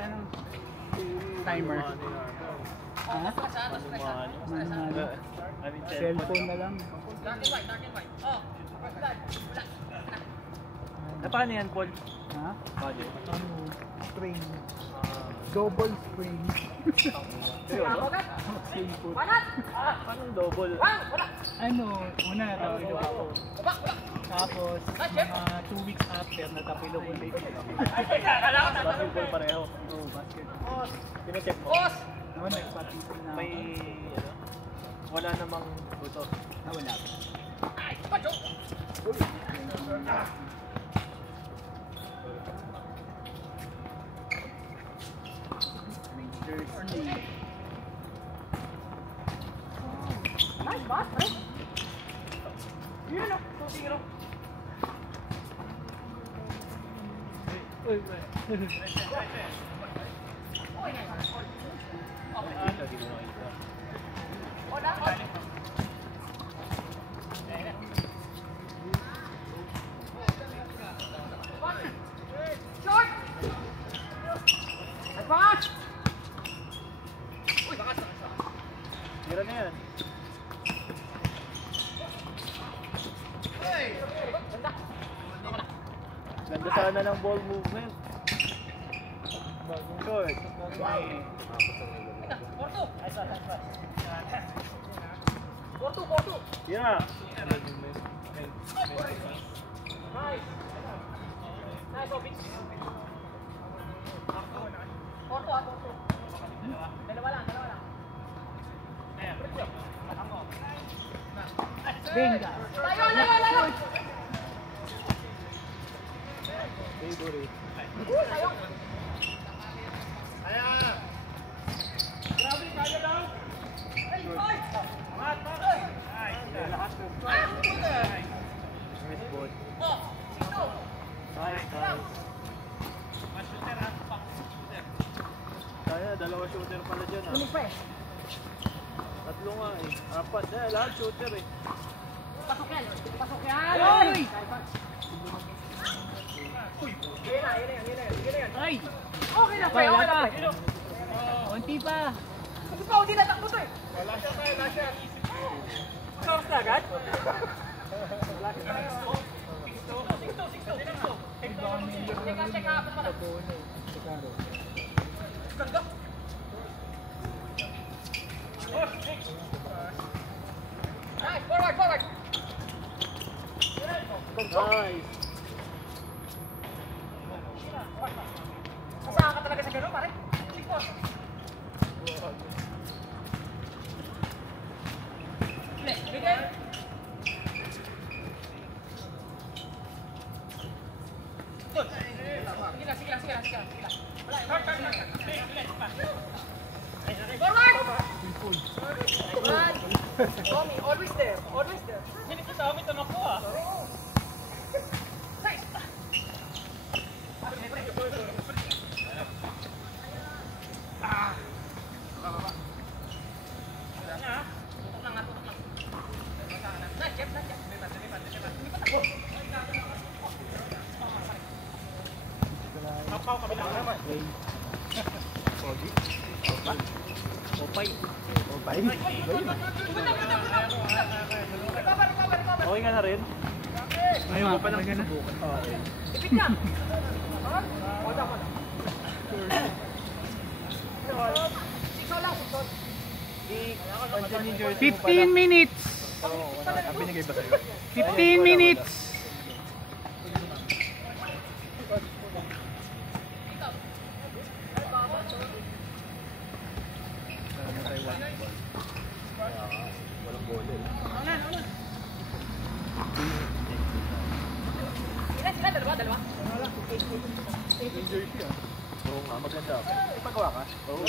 Saan ang timer? Ha? Mano-mano. Cellphone na lang. Paano yan, Paul? Ha? Paano? Spring. Double spring. Paano double? Ano, una natapilo ako. Tapos, mga 2 weeks after, natapilo ko ulit. Basketball pareho. Oo, basketball. Pinacheck mo? Naman, nagpatipon na May, ano? Wala namang buto. wala. Jersey. Nice pass, right? Yun o, 2-0. Short! Advance! Uy, bakas! Tira na yan. Ganda sana ng ball movement. Bagong short. Porto! Porto, Porto! Yeah. Nice! Nice, Obi! Porto, Porto! Dalawa lang. Venga. Tayo! Favorite. Tayo! Nice ball. Nice. Kaya, dalawa shooter pala dyan ha. Unig pa eh. Tatlo nga eh. Apat. Lahat shooter eh. Pasok yan! Pasok yan! Uy! Yun na yan. Ay! Okay na, pre. Okay na, pre. Konti pa. Kasi pa, hindi natakbo to eh. Wala siya. Kaos na agad? Check up pa na. Ganda. Nice, forward. Nice. Asahan ka talaga sa gano'n, pare. Sige po. Bigay. Sige lang. Forward! Tommy, always there. Hindi ko sa amin ito naku ah. Nice! Okay ka na rin? Ayaw pa lang subukan. Ipit ka! Wala. Sikso. 15 minutes! Binigay ba sa'yo? 15 minutes! Walang bole. Ilan? Dalawa? Yung jersey ah. Oo nga, maganda. Ipagawa ka? Oo.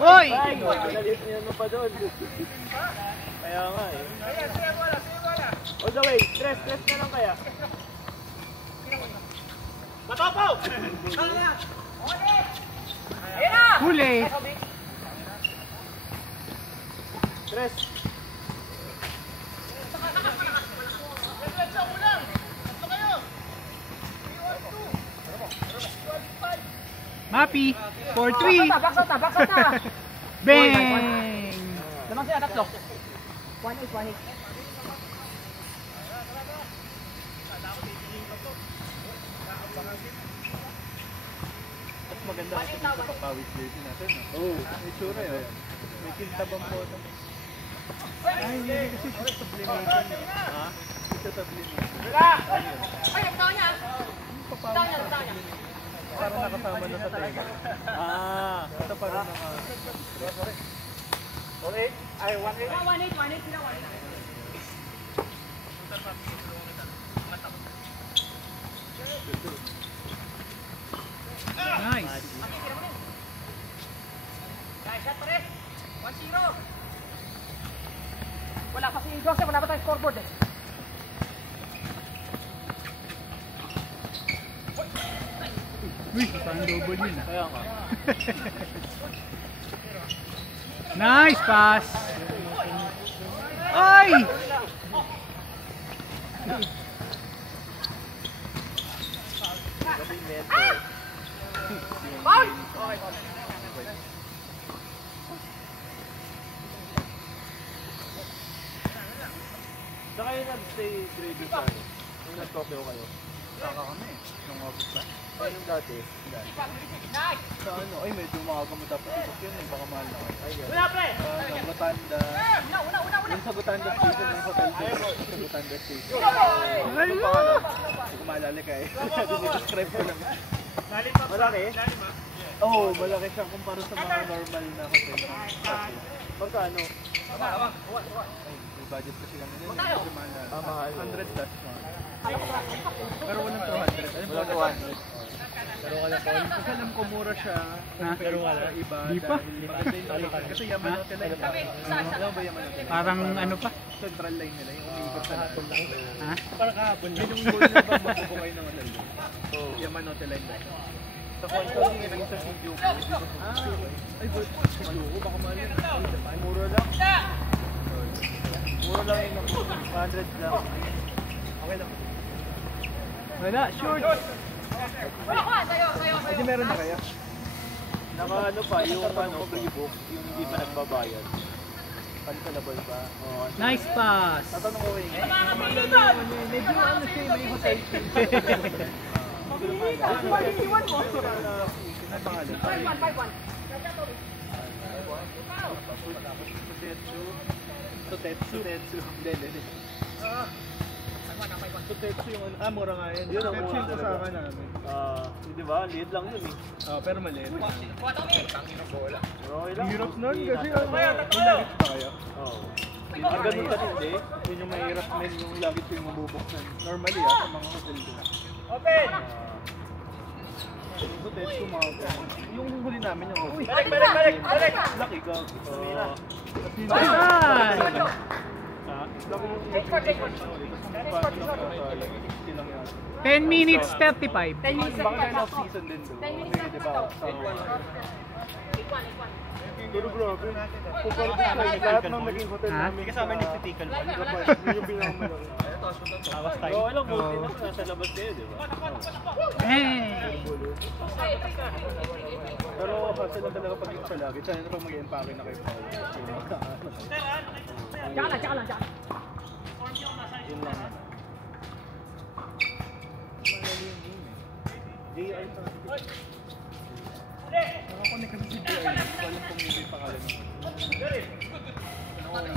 Hoy! Ay! Nalit niya ano pa doon. Kaya nga eh. All the way, stress na lang kaya. Matapaw! Huli! Stress! Happy. 4-3. Back out na. Bang! Lamang sila, tatlo. 1-8. Mas maganda kasi dito papawis jersey natin. Oo. May tsura yun. May kintabang po. Ay, hindi kasi sublimation. Ha? Ito sublimation. Ay, nagtawa niya. Nagtawa niya. Parang nakasama na sa tenga. Ito parang Okay. Ay, 1-8. 1-8 sila, 1-8. Nice. Guys, shot pa rin. 1-0. Wala pa si Joseph, wala pa tayong scoreboard eh. Uy, parang double yun ah. Kaya nga. Nice pass. Ay! Foul! Saan kayo nag-stay grade sa ano? Nung nag-Tokyo kayo? Saka kami. Nung August ba? Ay, yung dati? Nice! Sa ano? Ay, medyo makagamot dapat ito yun eh. Baka mahal na kayo. Ay, gano'n. Wala pre! Sa Gotanda. Una! Yung sa Gotanda station ng hotel ko. Sa Gotanda station. Hello! Ano pangalan? Hindi ko maalala ka eh. Dinidescribe ko lang. Malaki? Oo, malaki siya kumpara sa mga normal na hotel. Magkano? Ay, may budget kasi kami nun. Medyo mahal na. 100 plus mga. Pero walang 200. Walang 200. Pero walang 200. Kasi alam ko mura siya. Pero wala iba. Di pa? Dahil maganda yung location. Kasi Yamanote Line. Alam ba Yamanote Line? Parang ano pa? Central line nila. Yung umiikot sa lahat. Ha? Parang kahapon. Yun yung goal na ba mabubukay ng hotel doon? Yamanote Line na. Sa console yung naging sa video ko. Ay, but video ko. Baka mahal yun. Mura lang. Mura lang yung 100 lang. Okay lang. Wala, short. Wala ko! Sayo! Hindi meron na kaya? Naka ano pa, yung ano, pre-book, yung hindi pa nagbabayad. Palikalabal pa. Nice pass. Tatanong ko kayo. Medyo ano siya, may hotel fee. Iwan mo! Ang pangalan? 5-1. Sutetsu. Hindi. Sutetsu yung mura nga yan. Yun ang mura yung kasama namin. Di ba? Liit lang yun eh. Pero maliit. Okay lang. Hirap nun kasi ano. May lagit pa kaya? Oo. Ang ganun ka hindi. Yun yung mahirap men yung lagit ko yung mabubuksan. Normally sa mga hotel ko. Open! Yung Sutetsu mga yung huli namin yung office. Balik! Lucky ka. Nice! 10 minutes 35. 10 minutes Baka na off-season din doon. 10 minutes lang Diba? ito. 8-1. Pero grabe. Kumpara ko sa lahat ng naging hotel Ha? namin. Kasama ni Titical. Yun yung pinakamalaki. Awas tayo. Oo, alam mo, nasa labas kayo, di ba? Hey! Pero hassle lang talaga pag yung sa lagi. Sana na pag mag-empake na kayo. Tsaka lang. Yun lang. Malali yung game eh. JI sa nakakonek kasi si JI. Walang kung hindi pangalan mo.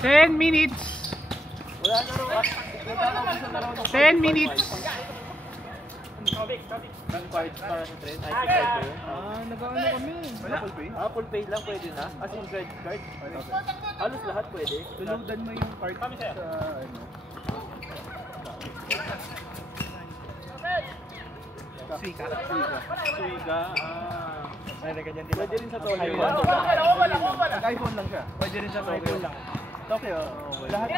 10 minutes. Wala na rin. 10 minutes. Ang card para sa trade? IT card ba yun? Nag-ano kami. Apple Pay? Apple Pay lang pwede na? As in credit card? Halos lahat pwede. Tuludan mo yung card sa ano. Suiga. Pwede rin sa Tokyo. Nag-iPhone lang siya. Pwede rin sa Tokyo. Tokyo. Lahat.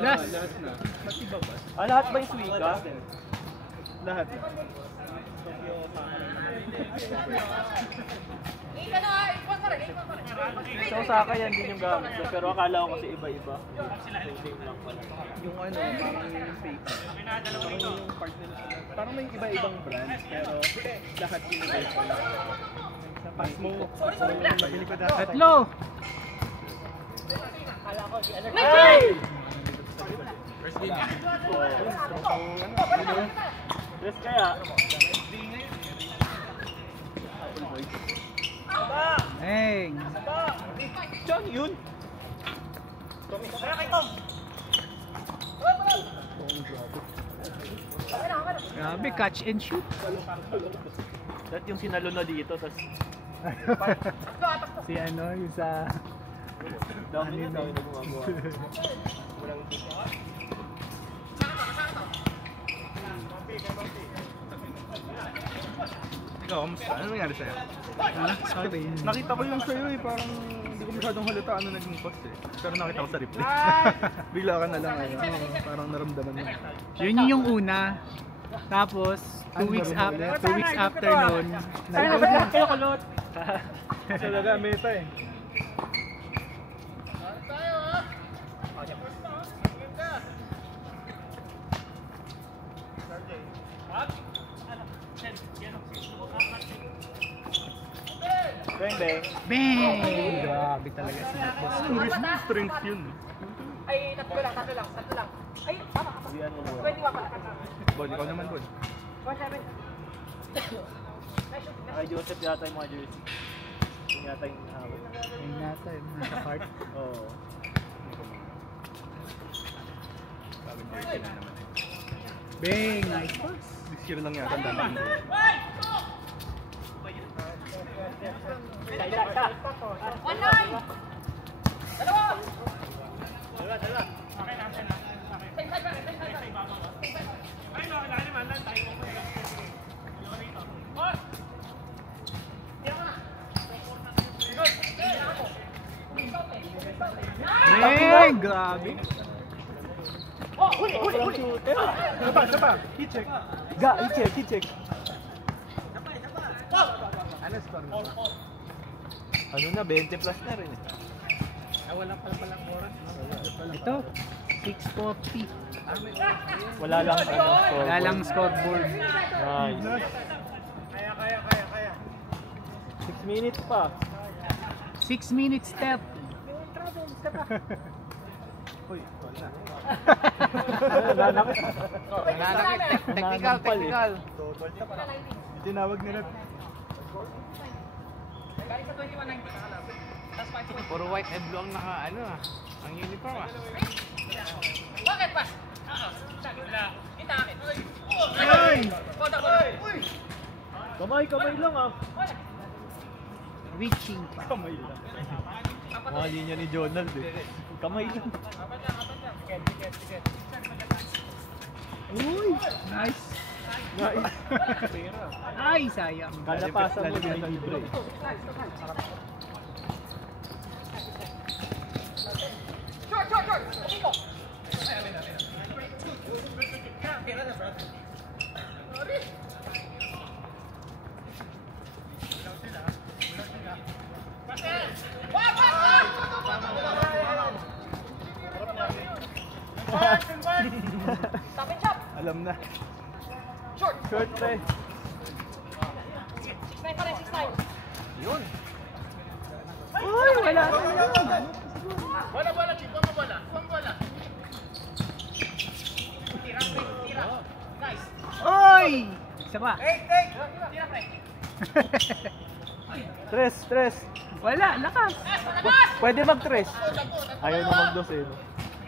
Last. Lahat ba yung Suiga? Lahat. Sa Osaka yan din yung gamit ko, pero akala ko kasi iba-iba. Same lang pala. Yung ano, yung fake. Yung part nila sila. Parang may iba-ibang brands, pero lahat universal. Pas mo, mabili ko dati. Tatlo! Ay! First game. First kaya. Heng! Diyan yun. Grabe, catch and shoot. That yung sinalo na dito, tas Si ano, yung sa... dami na daw yung gumagawa. Ikaw, kamusta? Ano nangyari sa'yo? Sorry. Nakita ko yung sa'yo eh, parang hindi ko masyadong halata ano naging cost eh. Pero nakita ko sa replay. Bigla ka na lang ano, parang naramdaman mo. Yun yung una. Tapos, 2 weeks after nun, Kayo kulot! Talaga, meta eh. Bang bang! bang! Grabe talaga si boss. Strength yun. Ay, tatlo lang. Ay, tama. Hindi ano mo. 21 pala. Bon, ikaw naman Bon. 17. Ay, Joseph yata yung mga jersey. Yung yata yung hawak. Ayun nata, yun, nasa cart. Oo. Bagong jersey na naman eh. Bang! Nice pass. This year lang yata ang dami. Bang! Grabe. Sapa! Hit-check! Ga, i-check. Ano score mo? Ano na, 20 plus na rin eh. Ito, 640. Wala lang ano, scoreboard. Wala lang scoreboard. Nice. 6 minutes pa. 6 minutes step. Uy, wala. Nanakit. Technical. Double tap. Tinawag nila. Galing sa 21-19. Tapos 5 Puro white and blue ang ang uniform ah. Bakit pas? Kita akin. Ay! Kamay lang ah. Reaching pa. Kamay lang. Mga linya ni Jonald eh. Kamay lang. Uy! Nice. Nice. Ay, sayang. Kada pasa mo may libre. Short. Amigo. Stop and chop. Alam na. Short. Short try. 6'9 pa rin, 6'9. Yun. Uy, wala. Bola, chip. Bola. Tira. Nice. Uy! Isa pa. Tira, pre. Tres. Wala, lakas. Pwede mag-tres. Ayaw na mag-dos eh. No?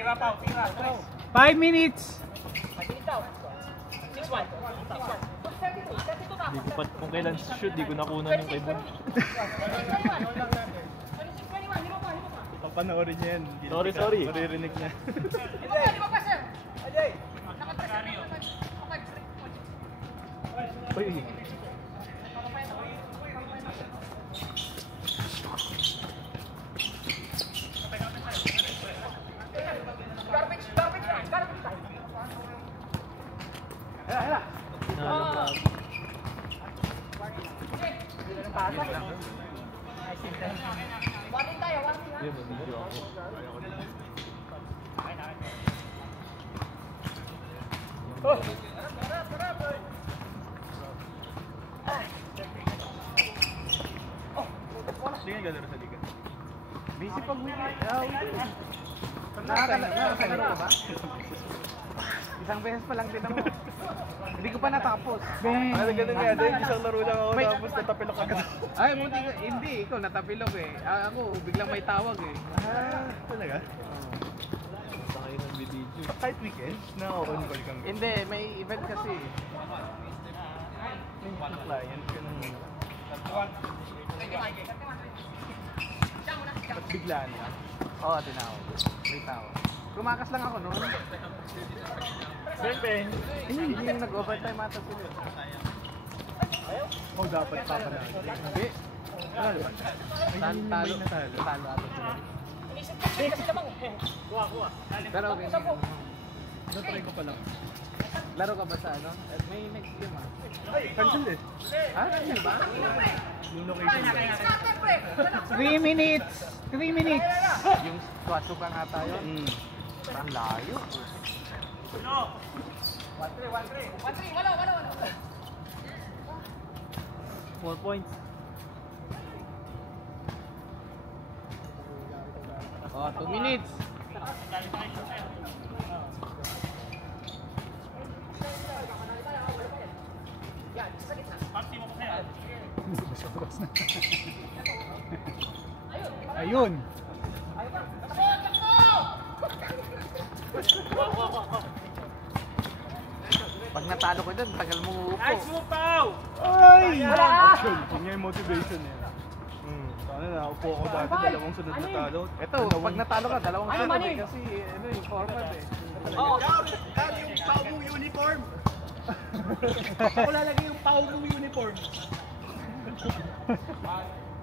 Tira. 5 minutes. 5 daw. 6'1. 32 Di ko pa, kung kailan shoot, di ko nakunan yung kay Bon. Papanoorin niya yan. Sorry. Maririnig niya. Di ba pa, sir? Ajay. Uy. Garbage. Nalo pa. Wating tayo, wating ha. Yun, video ako. Sige, galera sa liga. Busy pag weekend. Nakakalaro ka ba? Isang beses pa lang din ako. Hindi ko pa natapos. Ano ganun nga din, isang laro lang ako tapos natapilok agad. Ay, hindi. Ikaw natapilok eh. Ako, biglang may tawag eh. Talaga? Basta kayo ng video. Kahit weekend, na-on call kang Hindi, may event kasi. yung client ka nang Ba't biglaan na? Oo, tinawag. May tawag. Kumakas lang ako noon. Ben! Hindi yung nag-overtime ata sila. Oh, dapat pa na. Hindi. Talo. Talo ata sila. Pero okay. Natry ko pa lang. Laro ka ba sa ano? May next game ah. Cancel eh. Cancel ba? Yung location ba? 3 minutes! 3 minutes! Yung Swatso ka nga tayo. Ang layo. 1-3, wala. 4 points. Oh, 2 minutes. Ayun! Pag natalo ko dun, tagal mo upo. Ay! Actually, yun nga yung motivation eh. Sana naupo ako dati, dalawang sunod na talo. Ito, pag natalo ka, dalawang sunod eh. Kasi ano yung format eh. Yung pao mo uniform! Ako lalagay yung pao mo uniform.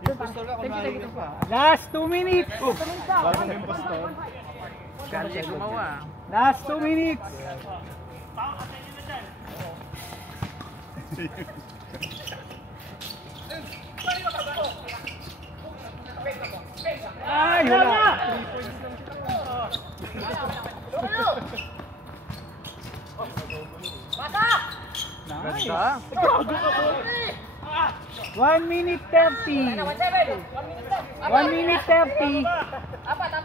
Yung pistol ako narinig pa. Last 2 minutes! Parang yung pastor. Kaya gumawa. Last 2 minutes! Ay, wala! Ganda. 1 minute 30! 1 minute 30! Apat lang.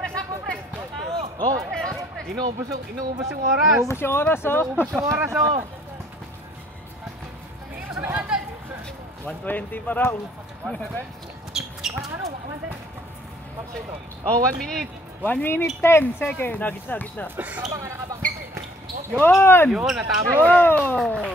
Press. Oh, inuubos yung oras. Naubos yung oras, oh! Inuubos yung oras, oh. 120 pa raw. Oh, 1 minute. 1 minute 10 seconds! Gitna. Yun! Yun, natama. Yun!